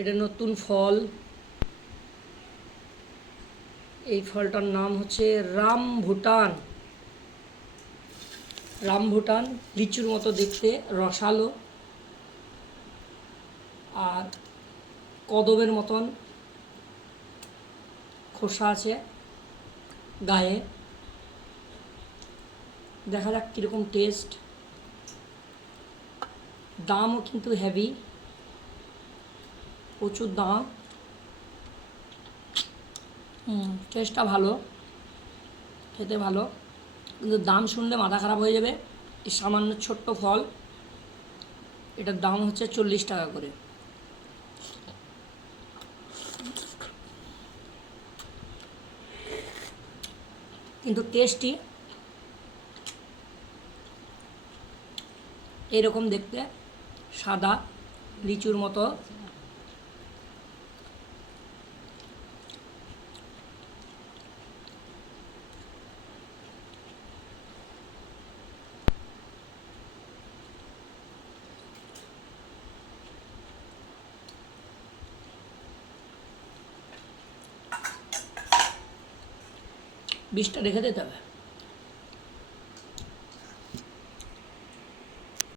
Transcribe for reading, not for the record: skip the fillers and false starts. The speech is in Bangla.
এটা নতুন ফল। এই ফলটার নাম হচ্ছে রামভুটান। রামভুটান লিচুর মতো দেখতে, রসালো আর কদবের মতন খোসা আছে গায়ে। দেখা যাক কীরকম টেস্ট। দামও কিন্তু হেভি, প্রচুর দাম। টেস্টটা ভালো, খেতে ভালো, কিন্তু দাম শুনলে মাথা খারাপ হয়ে যাবে। এই সামান্য ছোট্ট ফল, এটার দাম হচ্ছে 40 টাকা করে। কিন্তু টেস্টি, এরকম দেখতে, সাদা লিচুর মতো। বীজটা রেখে দিতে হবে।